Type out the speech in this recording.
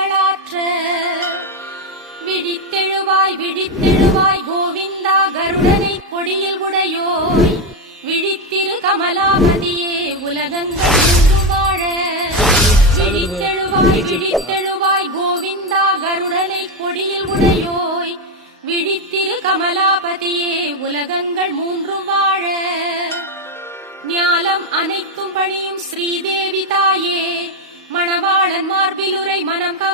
பணிகளாற்ற விழித்தெழுவாய் விழித்தெழுவாய் கோவிந்தா கருடனை கொடியில் உடையோய் விழித்திரு கமலாபதியே உலகங்கள் என்றும் வாழ விழித்தெழுவாய் விழித்தெழுவாய் கோவிந்தா கருடனை கொடியில் உடையோய் விழித்திரு கமலாபதியே உலகங்கள் மூன்றும் வாழ ஞாலம் அனைத்தும் பணியும் ஸ்ரீதேவி தாயே மணவாளன் மார்பிலுரை மனம் கவர்